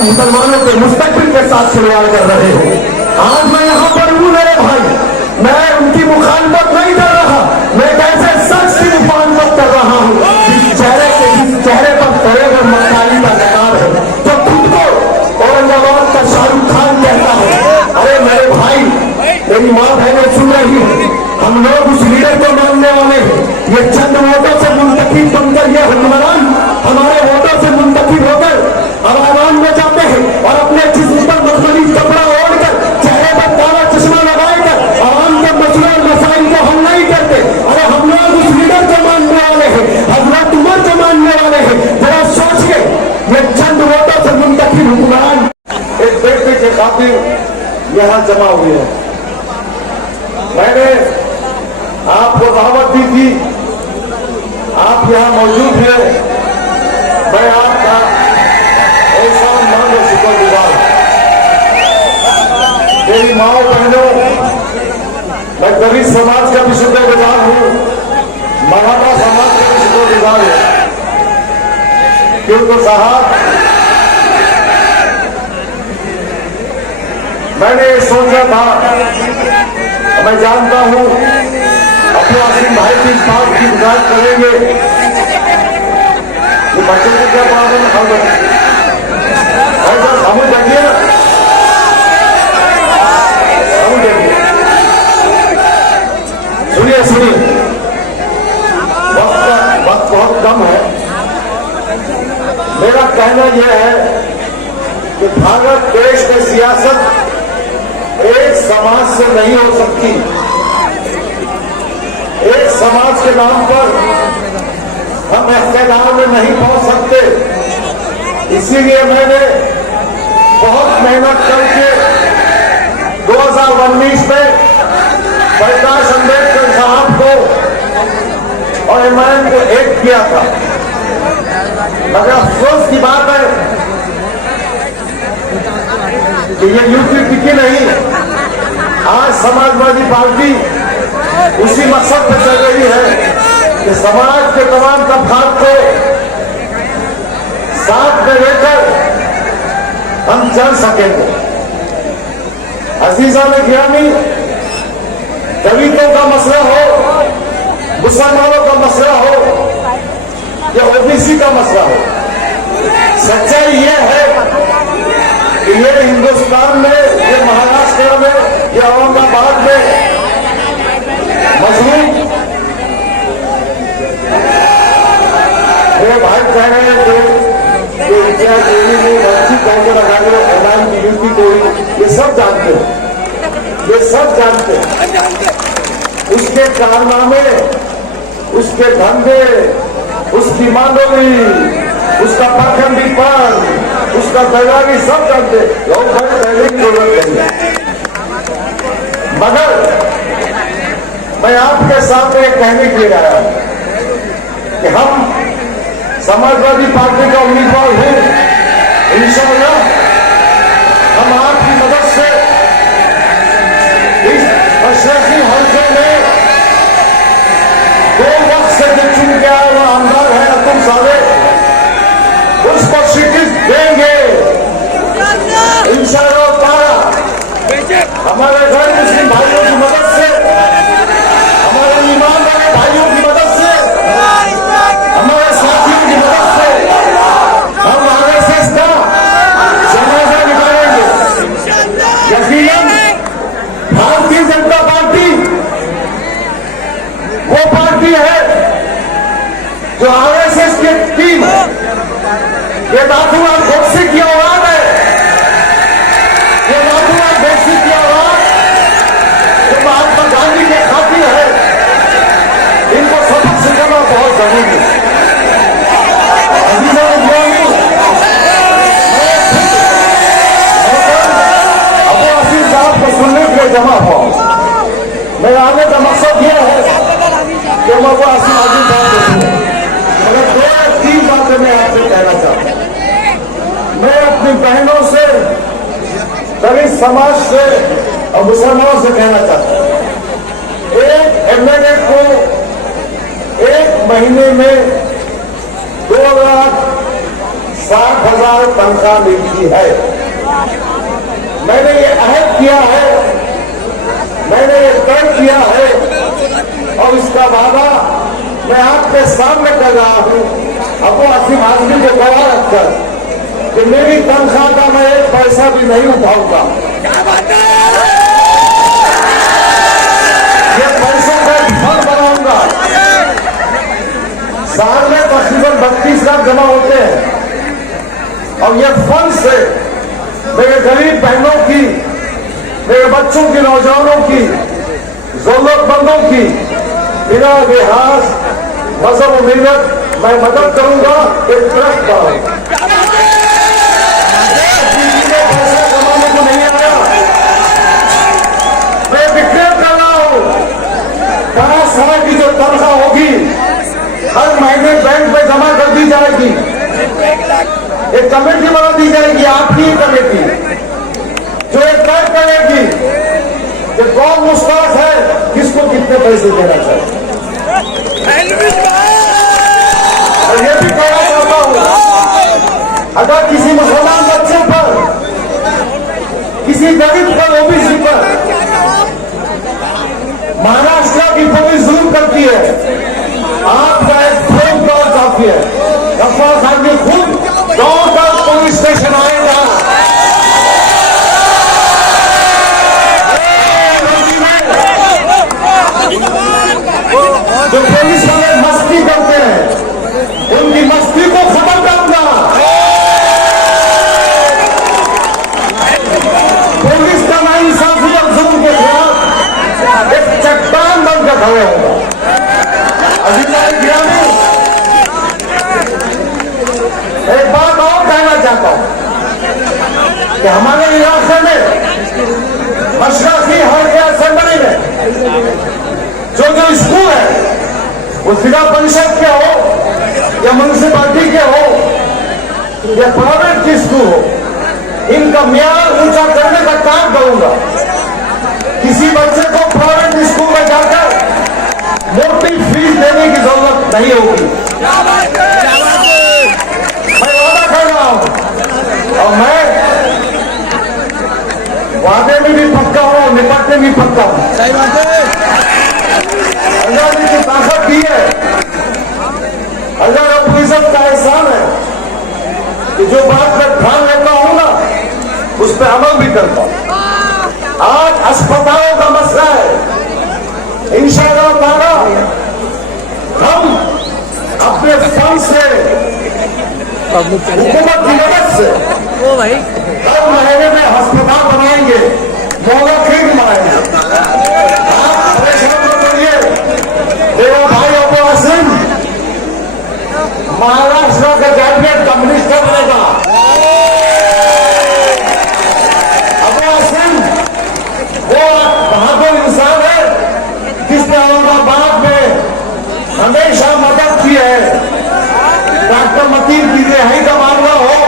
मुसलमानों के मुस्तकबिल के साथ खिलवाड़ कर रहे हो। आज मैं यहाँ पर हूँ मेरे भाई, मैं उनकी मुखालफत नहीं कर रहा, मैं कैसे शख्स की मुखालफत कर रहा हूँ जिस चेहरे पर फरेब और मक्कारी का नकाब है, जो खुद को औरंगाबाद का शाहरुख खान कहता है। अरे मेरे भाई, मेरी माँ बहनें सुन रही है, हम लोग उस लीडर को मानने वाले हैं। ये चंद वोटों से मुंतखब बनकर ये हुक्मरान हमारे वोटों से मुंतखब होकर अब ऐवान में जाते हैं और अपने जिस्म पर मखमली कपड़ा ओढ़कर चेहरे पर काला चश्मा लगाकर आवाम के मसले और मसाइल को हल नहीं करते। अरे हम लोग उस लीडर को मानने वाले हैं, हजरत उमर को मानने वाले हैं। जरा सोचिए, ये चंद वोटों से मुंतखब हुक्मरान एक बेटे के खातिर यहाँ जमा हुए हैं। मैंने आपको दावत दी थी, आप यहाँ मौजूद हैं, मैं आपका एहसान मांग और शुक्रगुजार। मेरी माओ बहनों, मैं दलित समाज का भी शुक्रगुजार हूँ, मराठा समाज का भी शुक्रगुजार हूँ, क्योंकि साहब मैंने सोचा था, मैं जानता हूँ अपने आसिम भाई की इस बात की गुजारिश करेंगे कि बच्चों को क्या प्रॉब्लम है, समझ जाइए ना, समझ जाइए। सुनिए, वक्त बहुत कम है। मेरा कहना यह है कि भारत देश में सियासत एक समाज से नहीं हो सकती। एक समाज के नाम पर हम इख्तियार में नहीं पहुंच सकते। इसीलिए मैंने बहुत मेहनत करके 2019 में प्रकाश अम्बेडकर साहब को और इमाम को एक किया था। मगर अफसोस की बात है कि ये यूपी टिकी नहीं। आज समाजवादी पार्टी उसी मकसद पर चल रही है कि समाज के तमाम तबकात को साथ में लेकर हम चल सकेंगे। अजीजा ने गिरामी, दलितों का मसला हो, मुसलमानों का मसला हो या ओबीसी का मसला हो, सच्चाई यह है कि ये हिंदुस्तान में, ये महाराष्ट्र में, ये औरंगाबाद में मजलूम मेरे भाई कह रहे हैं कि इंडिया टीवी में मच्छी कैसे लगा के ऐलान की यूपी तोड़ी, ये सब जानते हैं, ये सब जानते हैं। उसके कारनामे, उसके धंधे, उसकी मांगोली, उसका पाखंडीपन, उसका दलाली सब जानते। लोग बड़े पहले की जरूरत नहीं। मगर मैं आपके सामने कहने के लिए आया कि हम समाजवादी पार्टी का उम्मीदवार हूं। इंशाअल्लाह हम आपकी मदद से इस मशरकी हल्के में 2 वक्त से जो चुन के आए वो आमदार है अतुल साले, उसको शिकस्त देंगे इंशाअल्लाह ताला। हमारे गैर मुस्लिम भाइयों की मदद से, हमारे ईमान वाले भाइयों की मदद से, हमारे साथियों की मदद से हम आरएसएस का जनाजा निकालेंगे। यकीनन भारतीय जनता पार्टी वो पार्टी है जो आरएसएस की टीम, ये नाथूराम गोडसे की औलाद है, ये नाथूराम गोडसे की औलाद जो महात्मा गांधी के खातिर है। इनको सबक सिखाना बहुत जरूरी है। अबू आसिफ साहब को सुनने के लिए जमा हुआ। मेरे आने का मकसद यह है कि मैं अबू आसिफ साहब को सुनूं, मगर 2 या 3 बातें मैं आपसे कहना चाहता हूं। मैं अपनी बहनों से, दलित समाज से और मुसलमानों से कहना चाहता हूं, एक एमएलए को 1 महीने में 60,000 तनख्वाह मिलती है। मैंने ये अहद किया है, मैंने ये तय किया है और इसका वादा मैं आपके सामने कर रहा हूं, अबू आसिम आजमी को गवाह रखकर, कि मेरी तनख्वाह का मैं एक पैसा भी नहीं उठाऊंगा। ये पैसों का फंड बनाऊंगा। साल में तकरीबन 32 लाख जमा होते हैं और ये फंड से मेरे गरीब बहनों की, मेरे बच्चों की, नौजवानों की, जरूरतमंदों की बिना लिहाज मजहब और मिल्लत मैं मदद करूंगा। एक ट्रस्ट बनाऊंगा। पैसा कमाने को नहीं आया, मैं डिक्लेयर कर रहा हूं, 10 साल की जो तनख्वाह होगी हर महीने बैंक में जमा कर दी जाएगी। एक कमेटी बना दी जाएगी, आपकी कमेटी, जो ये तय करेगी कि कौन मुस्ताद है, किसको कितने पैसे देना चाहिए। और ये भी कहना चाहता हूं, अगर किसी मुसलमान बच्चे पर, किसी गरीब पर, ओबीसी पर महाराष्ट्र की पुलिस जुल्म करती है, आपका एक फोन कॉल काफी है। गफ्फार साहब ने खुद दौड़कर पुलिस स्टेशन आएगा। जो पुलिस वाले मस्ती करते हैं, उनकी मस्ती को खत्म करूंगा। पुलिस का नाइंसाफी और जुल्म के खिलाफ एक चट्टान बनकर खड़े होगा। अधिकारी गिरामी, एक बात और कहना चाहता हूं कि हमारे इलाके में मशरकी हल्के असेंबली में जो स्कूल है, वो जिला परिषद के हो या म्यूनिसिपालिटी के हो या प्राइवेट की स्कूल हो, इनका म्यार ऊंचा करने का काम करूंगा। किसी बच्चे को प्राइवेट स्कूल में जाकर मोटी फीस देने की जरूरत नहीं होगी। मैं वादा कर रहा हूं और मैं वादे में भी पक्का हूं और निपटने में भी पक्का हूं। सही बात है। अल्लाह ने जो ताकत दी है, अल्लाह रब्बुल इज्जत का एहसान है कि जो बात मैं ध्यान लेता हूं ना, उस पर अमल भी करता हूं। आज अस्पतालों का मसला है, इंशाअल्लाह ताला हम अपने फंड से, हुकूमत की मदद से हर महीने में अस्पताल बनाएंगे, मोहल्ला क्लिनिक बनाएंगे। आप परेशान मत करिए। मेरा भाई अबू आसिम महाराष्ट्र का कैबिनेट का मिनिस्टर बनेगा। अबू आसिम वो बहादुर इंसान है जिसने औरंगाबाद में हमेशा मदद की है। डॉक्टर मतीन की रिहाई का मामला हो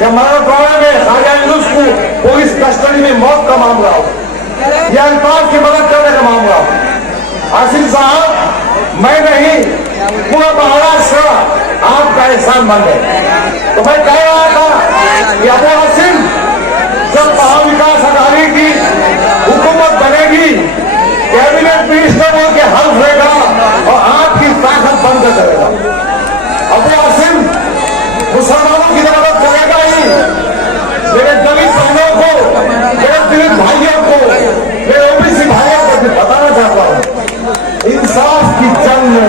या मराठवाड़ा में खाजा यूनुस को पुलिस कस्टडी में मौत का मामला हो या अल्ताफ की मदद करने का मामला हो, आसिम साहब मैं नहीं, पूरा महाराष्ट्र आपका एहसान बन गए। तो मैं कह रहा था कि अबू आसिम जब महाविकास अघाड़ी की हुकूमत बनेगी, कैबिनेट मिनिस्टर के हल्फ लेगा और आपकी ताकत बंद करेगा। अबू आसिम मुसलमानों की मदद करेगा ही, मेरे दलित बहनों को, मेरे दलित भाइयों को, मेरे ओबीसी भाइयों को भी बताना चाहता हूं, इंसाफ की जंग में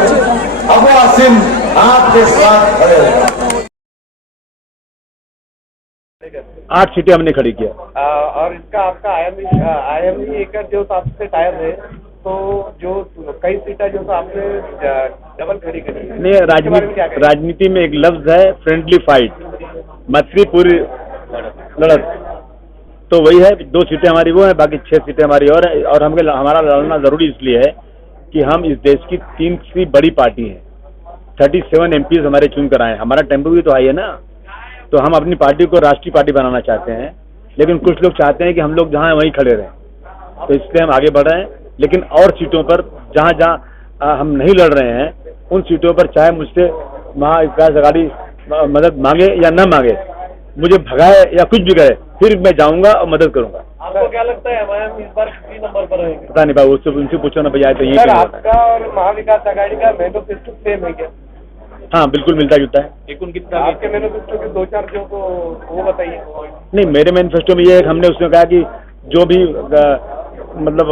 अबू आसिम आपके साथ खड़े होगा। 8 सीटें हमने खड़ी किया और इसका आपका IME एक जो आपसे टायर है, तो जो कई सीटें जो आपने डबल खड़ी करी है। नहीं, राजनीति में एक लफ्ज है फ्रेंडली फाइट, मैत्री पूरी लड़त, तो वही है। 2 सीटें हमारी वो है, बाकी 6 सीटें हमारी और है। और हमारा लड़ना जरूरी इसलिए है कि हम इस देश की 3री बड़ी पार्टी है। 37 MPs हमारे चुन कर आए। हमारा टेम्पो भी तो हाई है ना, तो हम अपनी पार्टी को राष्ट्रीय पार्टी बनाना चाहते हैं। लेकिन कुछ लोग चाहते हैं कि हम लोग जहाँ हैं वहीं खड़े रहें, तो इसलिए हम आगे बढ़ रहे हैं। लेकिन और सीटों पर जहाँ जहाँ हम नहीं लड़ रहे हैं, उन सीटों पर चाहे मुझसे महाविकास अघाड़ी मदद मांगे या न मांगे, मुझे भगाए या कुछ भी करे, फिर मैं जाऊंगा और मदद करूंगा। आपको क्या लगता है एमआईएम इस बार किसी नंबर पर रहेगी? पता नहीं भाई, उससे उनसे पूछो ना भैया। तो ये सर, क्या होता है? आपका और महाविकास आघाड़ी का मैनिफेस्टो सेम है क्या? हाँ बिल्कुल मिलता जुलता है। एक उनकी आपके मैनिफेस्टो के 2-4 जो को वो बताइए। नहीं, मेरे मैनिफेस्टो में ये है कि हमने उसमें कहा कि जो भी मतलब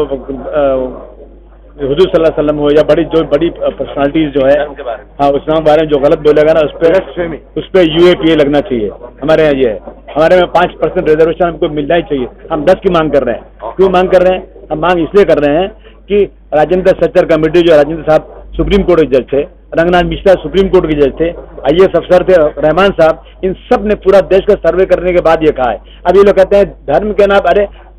हुजूर सल्लल्लाहु अलैहि वसल्लम हो या जो बड़ी पर्सनालिटीज जो है, हाँ उस नाम के बारे में जो गलत बोलेगा ना उस पर UAPA लगना चाहिए। हमारे यहाँ ये है, हमारे में 5% रिजर्वेशन हमको मिलना ही चाहिए। हम 10 की मांग कर रहे हैं। क्यों मांग कर रहे हैं? हम मांग इसलिए कर रहे हैं कि राजेंद्र सच्चर कमेटी, जो राजेंद्र साहब सुप्रीम कोर्ट के जज थे, रंगनाथ मिश्रा सुप्रीम कोर्ट के जज थे, IAS अफसर थे रहमान साहब, इन सब ने पूरा देश का सर्वे करने के बाद ये कहा है। अब ये लोग कहते हैं धर्म के नाम,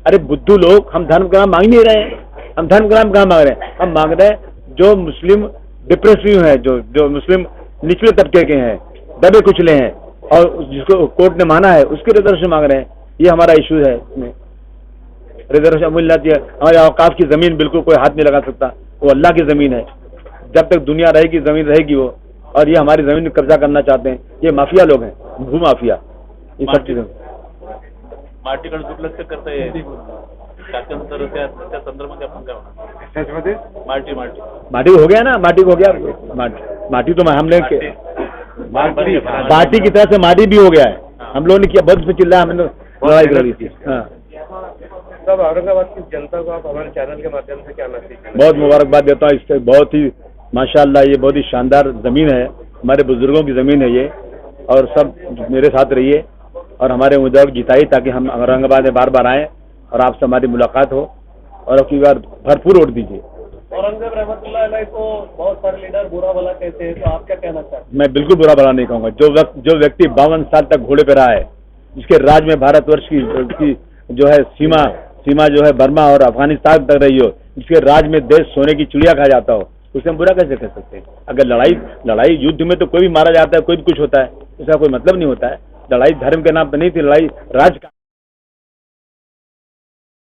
अरे बुद्धू लोग, हम धर्म का नाम मांग नहीं रहे हैं। हम धर्म का नाम कहाँ मांग रहे हैं? हम मांग रहे हैं जो मुस्लिम डिप्रेसिव हैं, जो मुस्लिम निचले तबके के हैं, दबे कुचले हैं, और जिसको कोर्ट ने माना है उसके रिजर्वेशन मांग रहे हैं। ये हमारा इशू है। इसमें रिजर्वेशन मिलना चाहिए। हमारे औकाफ की जमीन बिल्कुल कोई हाथ नहीं लगा सकता, वो अल्लाह की जमीन है। जब तक दुनिया रहेगी जमीन रहेगी वो, और ये हमारी जमीन कब्जा करना चाहते हैं। ये माफिया लोग हैं, भू माफिया, ये सब चीजें। मार्टीकडे दुर्लक्ष करता येईल शासन तर त्या संदर्भात आपण काय म्हणा माटी हो गया ना, माटी हो गया। माटी तो हमने पार्टी की तरफ से माटी भी हो गया है। हम लोगों ने किया, बहुत पे चिल्लाया, हमने लड़ाई कर रही थी। हाँ, सब औरंगाबाद की जनता को आप हमारे चैनल के माध्यम से क्या मैसेज देना? बहुत मुबारकबाद देता हूँ। इससे बहुत ही माशाल्लाह, ये बहुत ही शानदार जमीन है, हमारे बुजुर्गों की जमीन है ये, और सब मेरे साथ रहिए और हमारे उम्मीदवार को जिताइए ताकि हम औरंगाबाद में बार बार आएँ और आपसे हमारी मुलाकात हो, और अब की बार भरपूर वोट दीजिए। औरंगजेब रहमतुल्लाह अलैह को बहुत सारे लीडर बुरा भला कहते हैं, तो आप क्या कहना चाहते हैं? मैं बिल्कुल बुरा भला नहीं कहूँगा। जो व्यक्ति 52 साल तक घोड़े पे रहा है, जिसके राज में भारतवर्ष की जो है सीमा जो है बर्मा और अफगानिस्तान तक रही हो, जिसके राज में देश सोने की चिड़िया खा जाता हो, उसे हम बुरा कैसे कह सकते हैं? अगर लड़ाई युद्ध में तो कोई भी मारा जाता है, कोई भी कुछ होता है, इसका कोई मतलब नहीं होता है। लड़ाई धर्म के नाम पर नहीं थी, लड़ाई राज का